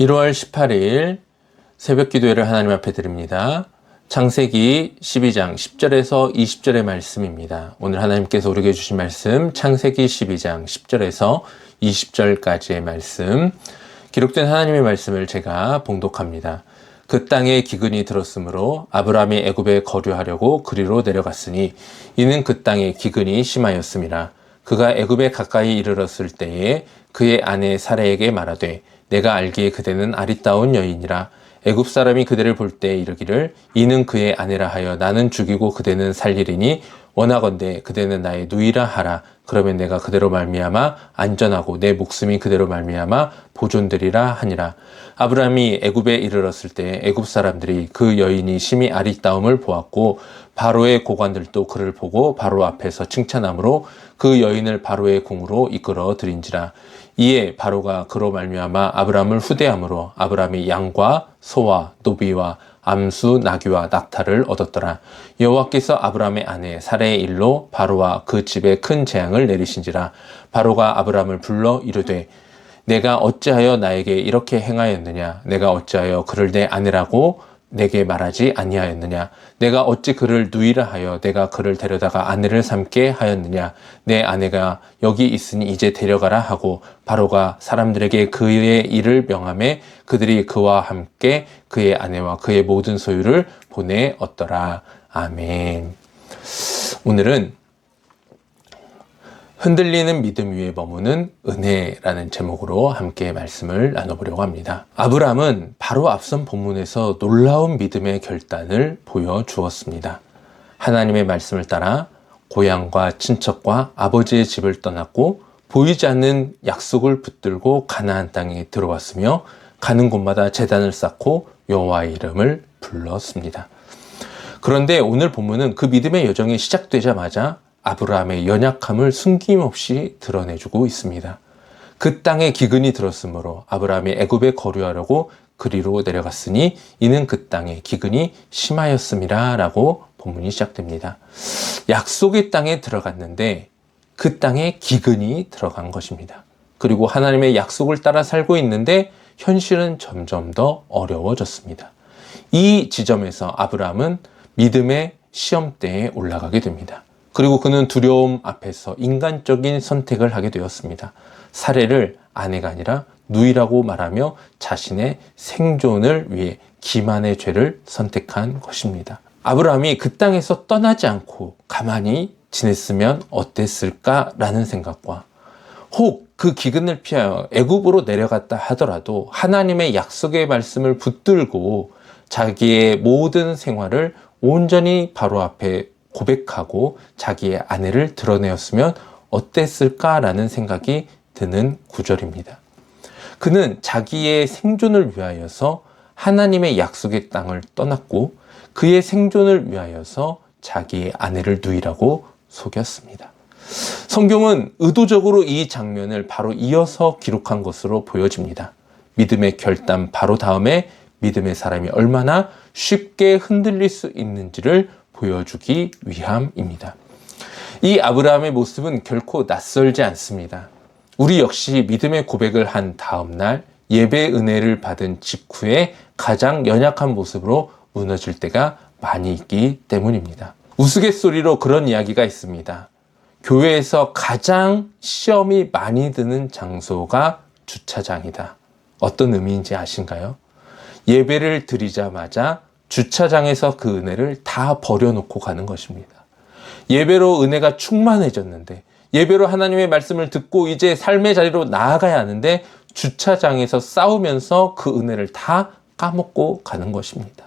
1월 18일 새벽 기도회를 하나님 앞에 드립니다. 창세기 12장 10절에서 20절의 말씀입니다. 오늘 하나님께서 우리에게 주신 말씀 창세기 12장 10절에서 20절까지의 말씀, 기록된 하나님의 말씀을 제가 봉독합니다. 그 땅에 기근이 들었으므로 아브라함이 애굽에 거류하려고 그리로 내려갔으니 이는 그 땅에 기근이 심하였음이라. 그가 애굽에 가까이 이르렀을 때에 그의 아내 사라에게 말하되 내가 알기에 그대는 아리따운 여인이라. 애굽 사람이 그대를 볼 때 이르기를 이는 그의 아내라 하여 나는 죽이고 그대는 살리리니 원하건대 그대는 나의 누이라 하라. 그러면 내가 그대로 말미암아 안전하고 내 목숨이 그대로 말미암아 보존되리라 하니라. 아브라함이 애굽에 이르렀을 때 애굽 사람들이 그 여인이 심히 아리따움을 보았고 바로의 고관들도 그를 보고 바로 앞에서 칭찬함으로 그 여인을 바로의 궁으로 이끌어 들인지라. 이에 바로가 그로 말미암아 아브라함을 후대함으로 아브라함이 양과 소와 노비와 암수 나귀와 낙타를 얻었더라. 여호와께서 아브라함의 아내 사레의 일로 바로와 그 집에 큰 재앙을 내리신지라. 바로가 아브라함을 불러 이르되 내가 어찌하여 나에게 이렇게 행하였느냐? 내가 어찌하여 그를 내 아내라고 내게 말하지 아니하였느냐? 내가 어찌 그를 누이라 하여 내가 그를 데려다가 아내를 삼게 하였느냐? 내 아내가 여기 있으니 이제 데려가라 하고 바로가 사람들에게 그의 일을 명하매 그들이 그와 함께 그의 아내와 그의 모든 소유를 보내었더라. 아멘. 오늘은 흔들리는 믿음 위에 머무는 은혜라는 제목으로 함께 말씀을 나눠보려고 합니다. 아브라함은 바로 앞선 본문에서 놀라운 믿음의 결단을 보여주었습니다. 하나님의 말씀을 따라 고향과 친척과 아버지의 집을 떠났고 보이지 않는 약속을 붙들고 가나안 땅에 들어왔으며 가는 곳마다 제단을 쌓고 여호와의 이름을 불렀습니다. 그런데 오늘 본문은 그 믿음의 여정이 시작되자마자 아브라함의 연약함을 숨김없이 드러내주고 있습니다. 그 땅에 기근이 들었으므로 아브라함이 애굽에 거류하려고 그리로 내려갔으니 이는 그 땅에 기근이 심하였음이라 라고 본문이 시작됩니다. 약속의 땅에 들어갔는데 그 땅에 기근이 들어간 것입니다. 그리고 하나님의 약속을 따라 살고 있는데 현실은 점점 더 어려워졌습니다. 이 지점에서 아브라함은 믿음의 시험대에 올라가게 됩니다. 그리고 그는 두려움 앞에서 인간적인 선택을 하게 되었습니다. 사례를 아내가 아니라 누이라고 말하며 자신의 생존을 위해 기만의 죄를 선택한 것입니다. 아브라함이 그 땅에서 떠나지 않고 가만히 지냈으면 어땠을까라는 생각과 혹 그 기근을 피하여 애굽으로 내려갔다 하더라도 하나님의 약속의 말씀을 붙들고 자기의 모든 생활을 온전히 바로 앞에 고백하고 자기의 아내를 드러내었으면 어땠을까라는 생각이 드는 구절입니다. 그는 자기의 생존을 위하여서 하나님의 약속의 땅을 떠났고 그의 생존을 위하여서 자기의 아내를 누이라고 속였습니다. 성경은 의도적으로 이 장면을 바로 이어서 기록한 것으로 보여집니다. 믿음의 결단 바로 다음에 믿음의 사람이 얼마나 쉽게 흔들릴 수 있는지를 보여주기 위함입니다. 이 아브라함의 모습은 결코 낯설지 않습니다. 우리 역시 믿음의 고백을 한 다음 날 예배 은혜를 받은 직후에 가장 연약한 모습으로 무너질 때가 많이 있기 때문입니다. 우스갯소리로 그런 이야기가 있습니다. 교회에서 가장 시험이 많이 드는 장소가 주차장이다. 어떤 의미인지 아신가요? 예배를 드리자마자 주차장에서 그 은혜를 다 버려놓고 가는 것입니다. 예배로 은혜가 충만해졌는데 예배로 하나님의 말씀을 듣고 이제 삶의 자리로 나아가야 하는데 주차장에서 싸우면서 그 은혜를 다 까먹고 가는 것입니다.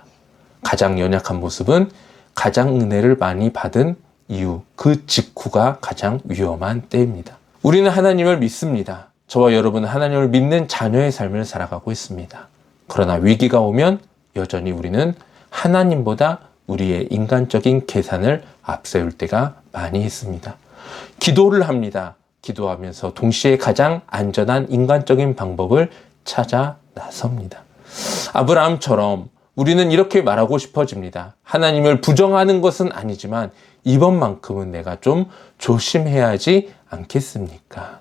가장 연약한 모습은 가장 은혜를 많이 받은 이유, 그 직후가 가장 위험한 때입니다. 우리는 하나님을 믿습니다. 저와 여러분은 하나님을 믿는 자녀의 삶을 살아가고 있습니다. 그러나 위기가 오면 여전히 우리는 하나님보다 우리의 인간적인 계산을 앞세울 때가 많이 있습니다. 기도를 합니다. 기도하면서 동시에 가장 안전한 인간적인 방법을 찾아 나섭니다. 아브라함처럼 우리는 이렇게 말하고 싶어집니다. 하나님을 부정하는 것은 아니지만 이번만큼은 내가 좀 조심해야지 않겠습니까?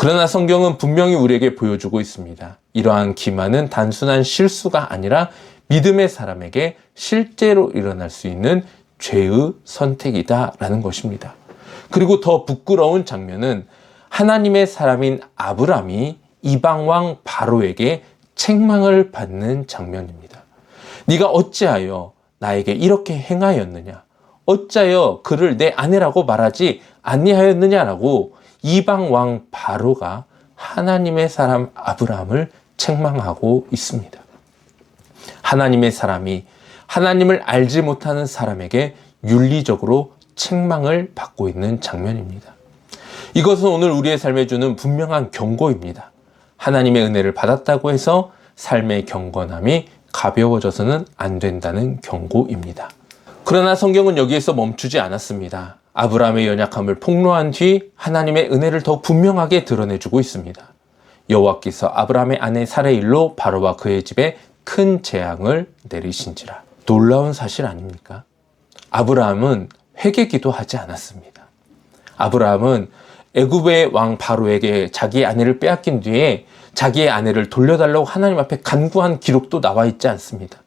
그러나 성경은 분명히 우리에게 보여주고 있습니다. 이러한 기만은 단순한 실수가 아니라 믿음의 사람에게 실제로 일어날 수 있는 죄의 선택이다라는 것입니다. 그리고 더 부끄러운 장면은 하나님의 사람인 아브람이 이방왕 바로에게 책망을 받는 장면입니다. 네가 어찌하여 나에게 이렇게 행하였느냐? 어찌하여 그를 내 아내라고 말하지 아니하였느냐라고 이방왕 바로가 하나님의 사람 아브라함을 책망하고 있습니다. 하나님의 사람이 하나님을 알지 못하는 사람에게 윤리적으로 책망을 받고 있는 장면입니다. 이것은 오늘 우리의 삶에 주는 분명한 경고입니다. 하나님의 은혜를 받았다고 해서 삶의 경건함이 가벼워져서는 안 된다는 경고입니다. 그러나 성경은 여기에서 멈추지 않았습니다. 아브라함의 연약함을 폭로한 뒤 하나님의 은혜를 더 분명하게 드러내주고 있습니다. 여호와께서 아브라함의 아내 사레의 일로 바로와 그의 집에 큰 재앙을 내리신지라. 놀라운 사실 아닙니까? 아브라함은 회개기도 하지 않았습니다. 아브라함은 애굽의 왕 바로에게 자기의 아내를 빼앗긴 뒤에 자기의 아내를 돌려달라고 하나님 앞에 간구한 기록도 나와 있지 않습니다.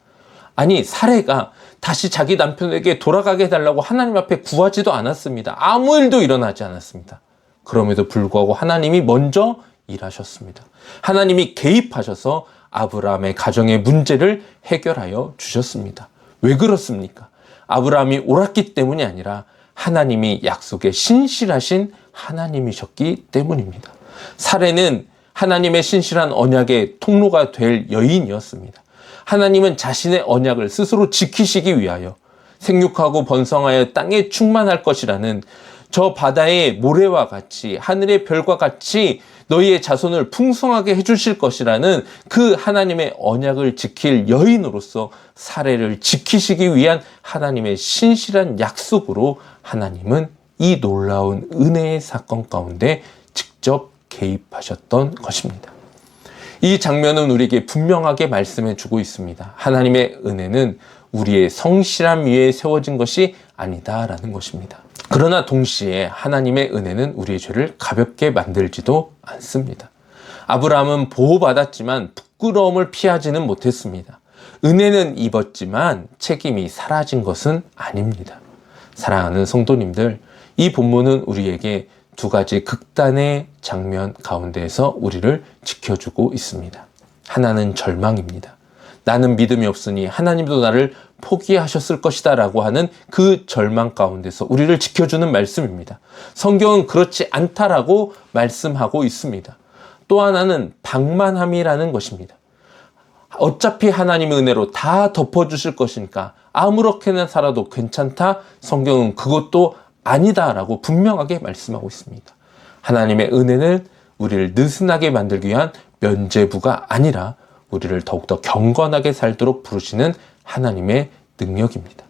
아니, 사레가 다시 자기 남편에게 돌아가게 해달라고 하나님 앞에 구하지도 않았습니다. 아무 일도 일어나지 않았습니다. 그럼에도 불구하고 하나님이 먼저 일하셨습니다. 하나님이 개입하셔서 아브라함의 가정의 문제를 해결하여 주셨습니다. 왜 그렇습니까? 아브라함이 옳았기 때문이 아니라 하나님이 약속에 신실하신 하나님이셨기 때문입니다. 사레는 하나님의 신실한 언약의 통로가 될 여인이었습니다. 하나님은 자신의 언약을 스스로 지키시기 위하여 생육하고 번성하여 땅에 충만할 것이라는 저 바다의 모래와 같이 하늘의 별과 같이 너희의 자손을 풍성하게 해주실 것이라는 그 하나님의 언약을 지킬 여인으로서 사례를 지키시기 위한 하나님의 신실한 약속으로 하나님은 이 놀라운 은혜의 사건 가운데 직접 개입하셨던 것입니다. 이 장면은 우리에게 분명하게 말씀해 주고 있습니다. 하나님의 은혜는 우리의 성실함 위에 세워진 것이 아니다라는 것입니다. 그러나 동시에 하나님의 은혜는 우리의 죄를 가볍게 만들지도 않습니다. 아브라함은 보호받았지만 부끄러움을 피하지는 못했습니다. 은혜는 입었지만 책임이 사라진 것은 아닙니다. 사랑하는 성도님들, 이 본문은 우리에게 두 가지 극단의 장면 가운데에서 우리를 지켜주고 있습니다. 하나는 절망입니다. 나는 믿음이 없으니 하나님도 나를 포기하셨을 것이다 라고 하는 그 절망 가운데서 우리를 지켜주는 말씀입니다. 성경은 그렇지 않다라고 말씀하고 있습니다. 또 하나는 방만함이라는 것입니다. 어차피 하나님의 은혜로 다 덮어주실 것이니까 아무렇게나 살아도 괜찮다. 성경은 그것도 아니다라고 분명하게 말씀하고 있습니다. 하나님의 은혜는 우리를 느슨하게 만들기 위한 면죄부가 아니라 우리를 더욱더 경건하게 살도록 부르시는 하나님의 능력입니다.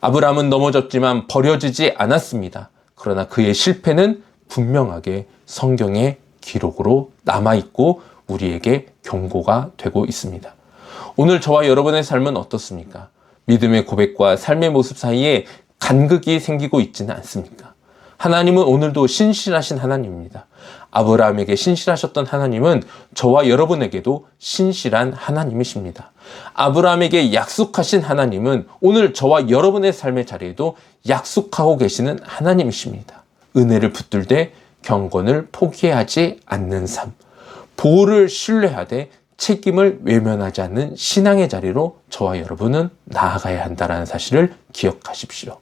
아브라함은 넘어졌지만 버려지지 않았습니다. 그러나 그의 실패는 분명하게 성경의 기록으로 남아있고 우리에게 경고가 되고 있습니다. 오늘 저와 여러분의 삶은 어떻습니까? 믿음의 고백과 삶의 모습 사이에 간극이 생기고 있지는 않습니까? 하나님은 오늘도 신실하신 하나님입니다. 아브라함에게 신실하셨던 하나님은 저와 여러분에게도 신실한 하나님이십니다. 아브라함에게 약속하신 하나님은 오늘 저와 여러분의 삶의 자리에도 약속하고 계시는 하나님이십니다. 은혜를 붙들 경건을 포기하지 않는 삶, 보호를 신뢰하되 책임을 외면하지 않는 신앙의 자리로 저와 여러분은 나아가야 한다는 사실을 기억하십시오.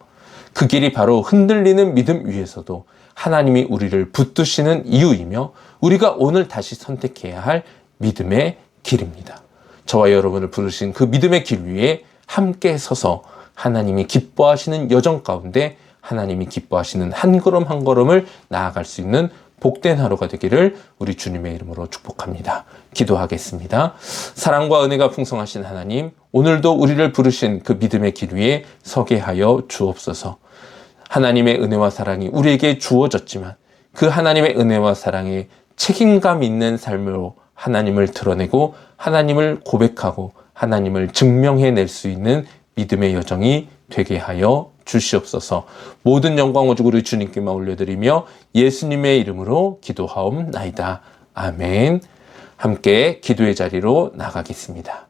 그 길이 바로 흔들리는 믿음 위에서도 하나님이 우리를 붙드시는 이유이며 우리가 오늘 다시 선택해야 할 믿음의 길입니다. 저와 여러분을 부르신 그 믿음의 길 위에 함께 서서 하나님이 기뻐하시는 여정 가운데 하나님이 기뻐하시는 한 걸음 한 걸음을 나아갈 수 있는 복된 하루가 되기를 우리 주님의 이름으로 축복합니다. 기도하겠습니다. 사랑과 은혜가 풍성하신 하나님, 오늘도 우리를 부르신 그 믿음의 길 위에 서게 하여 주옵소서. 하나님의 은혜와 사랑이 우리에게 주어졌지만 그 하나님의 은혜와 사랑에 책임감 있는 삶으로 하나님을 드러내고 하나님을 고백하고 하나님을 증명해낼 수 있는 믿음의 여정이 되게 하여 주시옵소서. 모든 영광 오직 우리 주님께만 올려드리며 예수님의 이름으로 기도하옵나이다. 아멘. 함께 기도의 자리로 나가겠습니다.